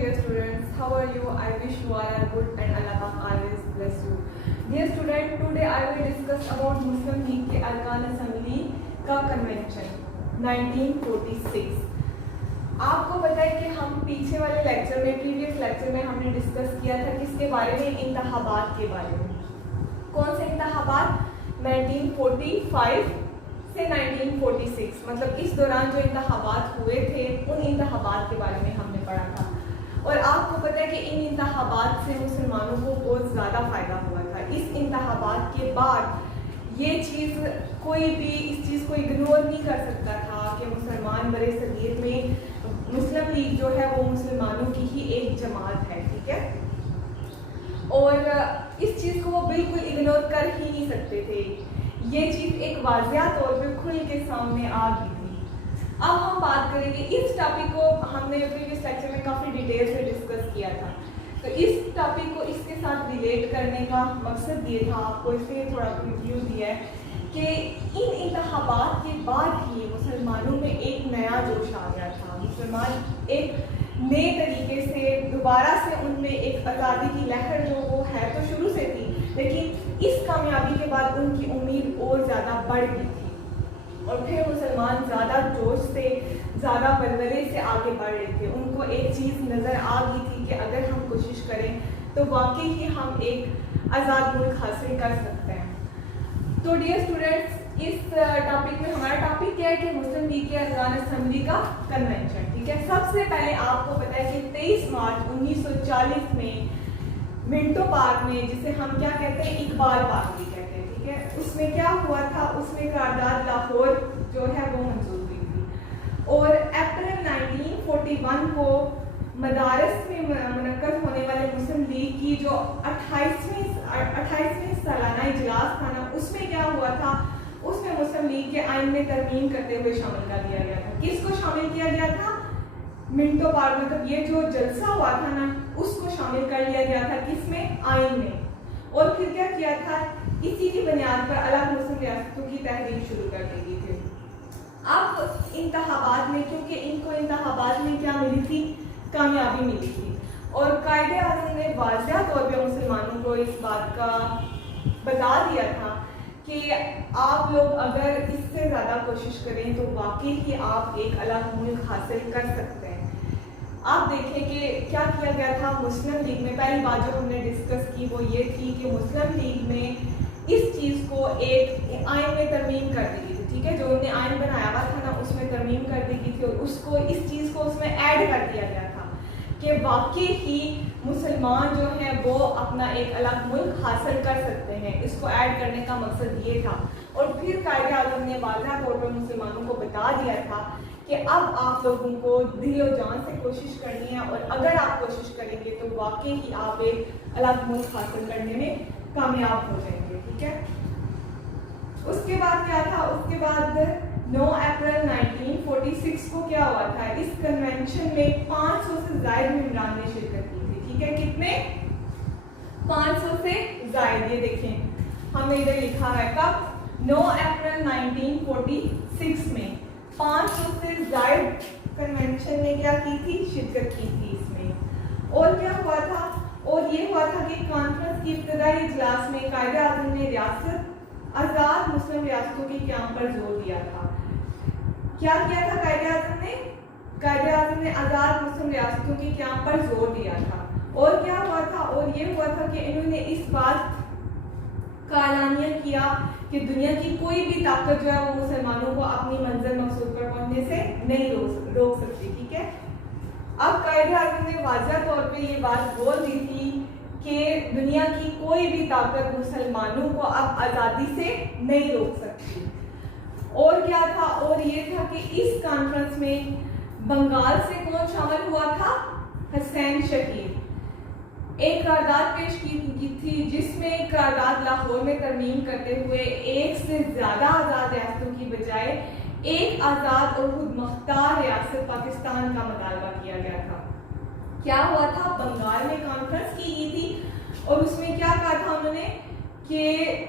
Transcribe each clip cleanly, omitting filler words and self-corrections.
dear students, how are you? I wish you all are good and Allah Pak always bless you. Dear student, today I will discuss about Muslim League के अरकान assembly का convention 1946. आपको पता है कि हम पीछे वाले लेक्चर में, प्रीवियस लेक्चर में हमने डिस्कस किया था किसके बारे में, इंतखाबात के बारे में. कौन से इंतखाबात? 1945 से 1946, मतलब इस दौरान जो इंतखाबात हुए थे उन इंतखाबात के बारे में हमने पढ़ा था. और आपको पता है कि इन इंतखाबात से मुसलमानों को बहुत ज़्यादा फ़ायदा हुआ था. इस इंतखाबात के बाद ये चीज़ कोई भी इस चीज़ को इग्नोर नहीं कर सकता था कि मुसलमान बड़े सगीर में मुस्लिम लीग जो है वो मुसलमानों की ही एक जमात है, ठीक है. और इस चीज़ को वो बिल्कुल इग्नोर कर ही नहीं सकते थे. ये चीज़ एक वाज़िया तौर पे खुल के सामने आ गई थी. अब हम बात करेंगे इस टॉपिक को, हमने प्रीवियस लेक्चर में काफ़ी डिटेल से डिस्कस किया था. तो इस टॉपिक को इसके साथ रिलेट करने का मकसद ये था, आपको इसलिए थोड़ा रिव्यू दिया है कि इन इंतखाबात के बाद ही मुसलमानों में एक नया जोश आ गया था. मुसलमान एक नए तरीके से दोबारा से उनमें एक आज़ादी की लहर जो वो है तो शुरू से थी, लेकिन इस कामयाबी के बाद उनकी उम्मीद और ज़्यादा बढ़ गई थी. और फिर मुसलमान ज़्यादा जोश से, ज़्यादा बलबले से आगे बढ़ रहे थे. उनको एक चीज़ नज़र आ गई थी कि अगर हम कोशिश करें तो वाकई ही हम एक आज़ाद मुल्क हासिल कर सकते हैं. तो डियर स्टूडेंट्स, इस टॉपिक में हमारा टॉपिक क्या है कि मुस्लिम लीग के अरकान असम्बली का कन्वेंशन, ठीक है. सबसे पहले आपको पता है कि 23 मार्च 1940 में मिंटो पार्क में, जिसे हम क्या कहते हैं, इकबाल पार्क भी कहते हैं, ठीक है, उसमें क्या हुआ था, उसमें करारदाद लाहौर जो है वो मंजूर हुई थी. और अप्रैल 1941 को मदारस में मुनक्कद होने वाले मुस्लिम लीग की जो 28वीं सालाना इजलास था ना, उसमें क्या हुआ था, उसमें मुस्लिम लीग के आइन में तरमीम करते हुए शामिल कर दिया गया था. किसको शामिल किया गया था? मिंटो पार्क, मतलब ये जो जलसा हुआ था ना, उसको शामिल कर लिया गया था. किसमें? आइन में. और फिर क्या किया था, इसी की बुनियाद पर अलग मुस्लिम रियासतों की तहरीक शुरू कर दी गई थी. अब इंतखाबात में, क्योंकि इनको इंतखाबात में क्या मिली थी, कामयाबी मिली थी. और कायदे आज़म ने वाज़िया तौर पर मुसलमानों को इस बात का बता दिया था कि आप लोग अगर इससे ज़्यादा कोशिश करें तो वाकई ही आप एक अलग मुल्क हासिल कर सकते हैं. आप देखें कि क्या किया गया था मुस्लिम लीग में. पहली बात जो हमने डिस्कस की वो ये थी कि मुस्लिम लीग में इस चीज़ को एक आइन में तरमीम कर दी गई थी, ठीक है. जो उन्होंने आइन बनाया हुआ था ना, उसमें तरमीम कर दी गई थी और उसको, इस चीज़ को उसमें ऐड कर दिया गया था कि वाकई ही मुसलमान जो हैं वो अपना एक अलग मुल्क हासिल कर सकते हैं. इसको ऐड करने का मकसद ये था. और फिर कायदे आज़म ने वाज़िया तौर पर मुसलमानों को बता दिया था कि अब आप लोगों को दिलो जान से कोशिश करनी है, और अगर आप कोशिश करेंगे तो वाकई ही आप एक अलग मुल्क हासिल करने में कामयाब हो जाएंगे, ठीक है. उसके बाद क्या था, उसके बाद 9 अप्रैल 1946 को क्या हुआ था, इस कन्वेंशन में 500 से ज़ायद मेंबरान ने शिरकत की थी, ठीक है. कितने? 500 से ज़ायद. ये देखें हमने इधर लिखा है कब, 9 अप्रैल 1946 में 500 से ज़ायद कन्वेंशन ने क्या की थी, शिरकत की थी इसमें. और क्या हुआ था, और ये हुआ था कि कॉन्फ्रेंस की इब्तदाई इजलास में कायदे आज़म ने रियासत आज़ाद मुस्लिम रियासतों के क़याम पर जोर दिया था. क्या किया था कायदे आज़म ने? कायदे आज़म ने आज़ाद मुस्लिम रियासतों के क़याम पर जोर दिया था. और क्या हुआ था, और ये हुआ था कि इन्होंने इस बात का ऐलानिया किया कि दुनिया की कोई भी ताकत जो है वो मुसलमानों को अपनी मंजिल मकसूद पर पहुंचने से नहीं रोक सकती, ठीक है. अब कायदे आज़म ने वाज़िया तौर पे ये बात बोल दी थी कि दुनिया की कोई भी ताकत मुसलमानों को अब आज़ादी से नहीं रोक सकती. और क्या था, और ये था कि इस कॉन्फ्रेंस में बंगाल से कौन शामिल हुआ था? हुसैन शकील. एक करारदाद पेश की थी जिसमें करारदाद लाहौर में तरमीम करते हुए एक से ज़्यादा आज़ाद रियासतों की बजाय एक आज़ाद और खुद मुख्तार रियासत पाकिस्तान का मुतालबा किया गया था. क्या हुआ था, बंगाल में कॉन्फ्रेंस की गई थी और उसमें क्या कहा था उन्होंने کہ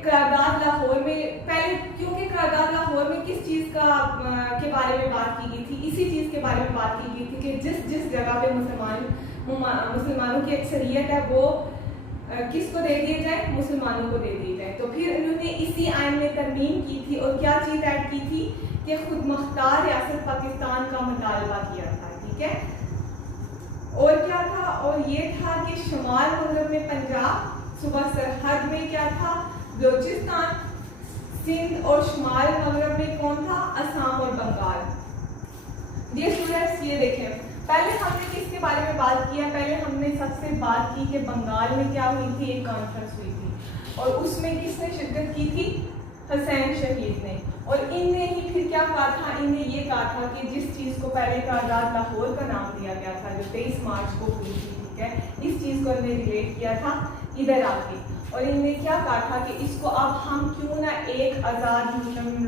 قرارداد لاہور میں پہلے، کیونکہ قرارداد لاہور میں کس چیز کے بارے میں بات کی گئی تھی، اسی چیز کے بارے میں بات کی گئی تھی کہ جس جگہ پہ مسلمانوں کی اکثریت ہے وہ کس کو دے دیے جائے، مسلمانوں کو دے دی جائے. تو پھر انہوں نے اسی آئین میں ترمیم کی تھی اور کیا چیز ایڈ کی تھی کہ خود مختار ریاست پاکستان کا مطالبہ کیا تھا. ٹھیک ہے، اور کیا تھا، اور یہ تھا کہ شمال مغرب میں پنجاب، صوبہ سرحد میں کیا تھا، بلوچستان، سندھ، اور شمال مغرب میں کون تھا، آسام اور بنگال. ڈیئر اسٹوڈنٹس یہ دیکھیں، پہلے ہم نے کس کے بارے میں بات کیا، پہلے ہم نے سب سے بات کی کہ بنگال میں کیا ہوئی تھی، ایک کانفرنس ہوئی تھی اور اس میں کس نے شرکت کی تھی، حسین شہید نے. اور ان نے ہی پھر کیا کہا تھا، ان نے یہ کہا تھا کہ جس چیز کو پہلے قرارداد لاہور کا نام دیا گیا تھا جو 23 مارچ کو ہوئی تھی، ٹھیک ہے، اس چیز کو ہم نے ریلیٹ کیا تھا ادھر آ کے. اور ان نے کیا کہا تھا کہ اس کو اب ہم کیوں نہ ایک آزاد مسلم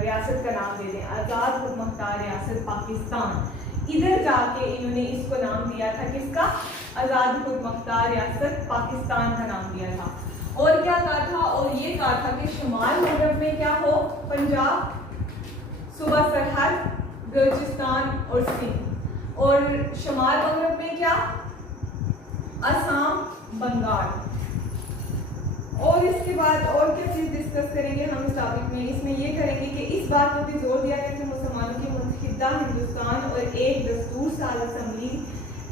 ریاست کا نام دے دیں، آزاد خود مختار ریاست پاکستان. ادھر جا کے انہوں نے اس کو نام دیا تھا کس کا، آزاد خود مختار ریاست پاکستان کا نام دیا تھا. اور کیا کہا تھا، اور یہ کہا تھا کہ شمال مغرب میں کیا ہو، پنجاب، صوبہ سرحد، بلوچستان اور سندھ، اور شمال مغرب میں کیا، آسام، بنگال. اور اس کے بعد اور کیا چیز ڈسکس کریں گے ہم اس ٹاپک میں، اس میں یہ کریں گے کہ اس بات کو بھی زور دیا گیا کہ مسلمانوں کی متحدہ ہندوستان اور ایک دستور ساز اسمبلی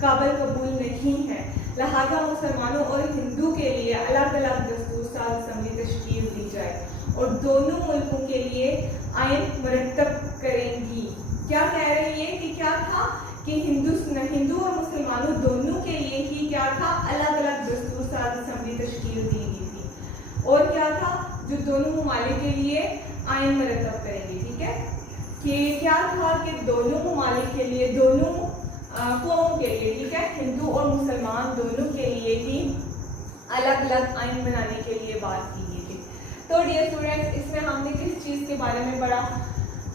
قابل قبول نہیں ہے، لہذا مسلمانوں اور ہندو کے لیے الگ الگ دستور ساز اسمبلی تشکیل دی جائے اور دونوں ملکوں کے لیے آئین مرتب کریں گی. کیا کہہ رہی ہے کہ کیا تھا کہ ہندو اور مسلمانوں دونوں کے لیے ہی کیا تھا، الگ الگ دستور ساز اسمبلی تشکیل دی گئی تھی. اور کیا تھا، جو دونوں ممالک کے لیے آئین مرتب کریں گے. ٹھیک ہے، کہ کیا تھا کہ دونوں ممالک کے لیے، دونوں قوموں کے لیے، ٹھیک ہے، ہندو اور مسلمان دونوں کے لیے ہی الگ الگ آئین بنانے کے لیے بات کی گئی تھی. تو ڈیئر اسٹوڈینٹس، اس میں ہم نے کس چیز کے بارے میں پڑھا،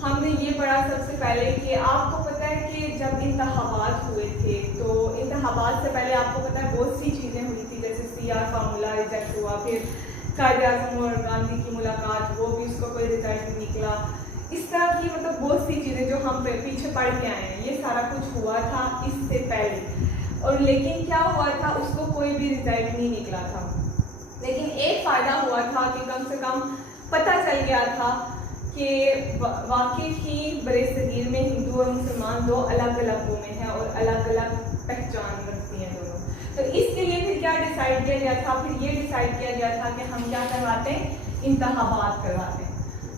ہم نے یہ پڑھا سب سے پہلے کہ آپ کو پتہ ہے کہ جب انتخابات ہوئے تھے تو انتخابات سے پہلے آپ کو پتہ ہے بہت سی چیزیں ہوئی تھی، جیسے CR فارمولا ریجیکٹ ہوا، پھر قائد اعظم اور گاندھی کی ملاقات، وہ بھی اس کو کوئی رزلٹ نہیں نکلا. اس طرح کی مطلب بہت سی چیزیں جو ہم پیچھے پڑھ کے آئے ہیں، یہ سارا کچھ ہوا تھا اس سے پہلے. اور لیکن کیا ہوا تھا، اس کو کوئی بھی رزلٹ نہیں نکلا تھا. لیکن ایک فائدہ ہوا تھا کہ کم سے کم پتہ چل گیا تھا کہ واقعی ہی برِ صغیر میں ہندو اور مسلمان دو الگ الگ قومیں ہیں اور الگ الگ پہچان رکھتی ہیں دونوں. تو اس کے لیے پھر کیا ڈیسائیڈ کیا گیا تھا، پھر یہ ڈیسائیڈ کیا گیا تھا کہ ہم کیا کرواتے ہیں، انتخابات کرواتے ہیں.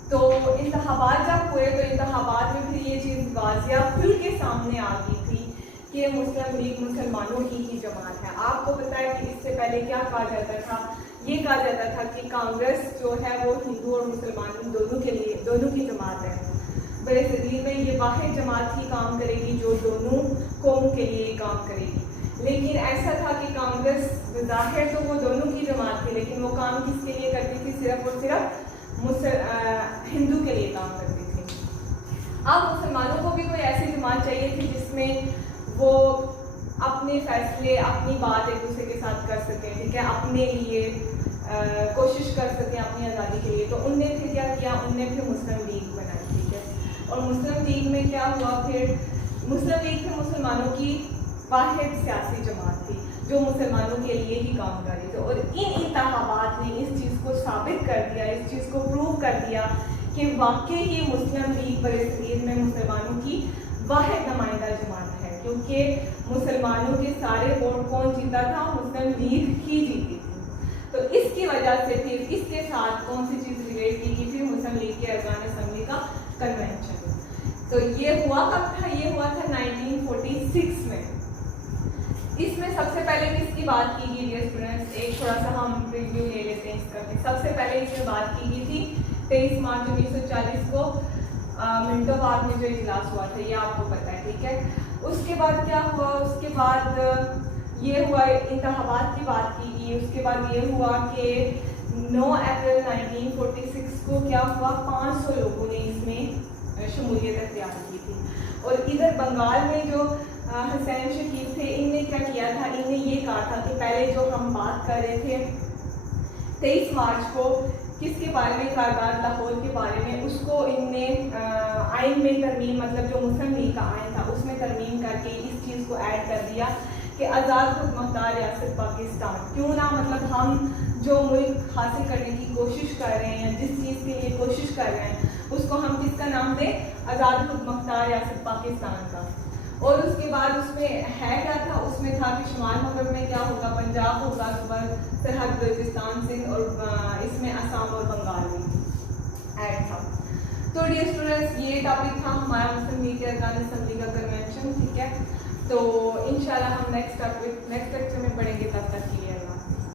تو انتخابات جب ہوئے تو انتخابات میں پھر یہ چیز واضح کھل کے سامنے آ گئی تھی کہ مسلم لیگ مسلمانوں کی جماعت ہے. آپ کو پتہ ہے کہ اس سے پہلے کیا کہا جاتا تھا، یہ کہا جاتا تھا کہ کانگریس جو ہے وہ ہندو اور مسلمان دونوں کے لیے، دونوں کی جماعت ہے. برِ صغیر میں یہ واحد جماعت ہی کام کرے گی جو دونوں قوموں کے لیے کام کرے گی. لیکن ایسا تھا کہ کانگریس بظاہر تو وہ دونوں کی جماعت تھی، لیکن وہ کام کس کے لیے کرتی تھی، صرف اور صرف ہندو کے لیے کام کرتی تھی. اب مسلمانوں کو بھی کوئی ایسی جماعت چاہیے تھی جس میں وہ اپنے فیصلے، اپنی بات ایک دوسرے کے ساتھ کر سکیں، ٹھیک ہے، اپنے لیے کوشش کر سکیں اپنی آزادی کے لیے. تو ان نے پھر کیا کیا، ان نے پھر مسلم لیگ بنائی. ٹھیک ہے، اور مسلم لیگ میں کیا ہوا، پھر مسلم لیگ پھر مسلمانوں کی واحد سیاسی جماعت تھی جو مسلمانوں کے لیے ہی کام کر رہی تھی. اور ان انتخابات نے اس چیز کو ثابت کر دیا، اس چیز کو پروو کر دیا کہ واقعی یہ مسلم لیگ برِ صغیر میں مسلمانوں کی واحد نمائندہ جماعت ہے، کیونکہ مسلمانوں کے سارے ووٹ کون جیتا تھا، مسلم لیگ ہی جیتی تھی. تو اس کی وجہ سے پھر اس کے ساتھ کون سی چیز ریلیٹ کی گئی تھی، مسلم لیگ کے ارکان اسمبلی کا کنونشن. تو یہ ہوا کب تھا، یہ ہوا تھا 1946 میں. اس میں سب سے پہلے کس کی بات کی گئی ڈیئر اسٹوڈنٹس، ایک تھوڑا سا ہم ریویو لے لیتے ہیں اس کا. سب سے پہلے اس میں بات کی گئی تھی 23 مارچ 1940 کو منٹو پارک میں جو اجلاس ہوا تھا، یہ آپ کو پتہ ہے. ٹھیک ہے، اس کے بعد کیا ہوا، اس کے بعد یہ ہوا انتخابات کی بات کی گئی. اس کے بعد یہ ہوا کہ 9 اپریل 1946 کو کیا ہوا، 500 لوگوں نے اس میں شمولیت اختیار کی تھی. اور ادھر بنگال میں جو حسین شہید تھے، ان نے کیا کیا تھا، ان نے یہ کہا تھا کہ پہلے جو ہم بات کر رہے تھے 23 मार्च को किसके बारे में, कारबार लाहौर के बारे में, उसको इनने आइन में तरमीम, मतलब जो मुस्लिम लीग का आइन था उसमें तरमीम करके इस चीज़ को ऐड कर दिया कि आज़ाद खुद मुख्तार रियासत पाकिस्तान। क्यों ना, मतलब हम जो मुल्क हासिल करने की कोशिश कर रहे हैं, जिस चीज़ के लिए कोशिश कर रहे हैं, उसको हम किसका नाम दें, आज़ाद खुद मुख्तार रियासत पाकिस्तान का। और उसके बाद उसमें है क्या था, उसमें था कि शुमाल मगरब में क्या होगा, पंजाब होगा, सरहद बलूचिस्तान सिंध, और इसमें असम और बंगाल भी ऐड था। तो डियर स्टूडेंट्स, ये टॉपिक था हमारा मुस्लिम लीग के अरकान असम्बली का कन्वेंशन, ठीक है। तो इंशाल्लाह हम नेक्स्ट लेक्चर में पढ़ेंगे, तब तक के लिए।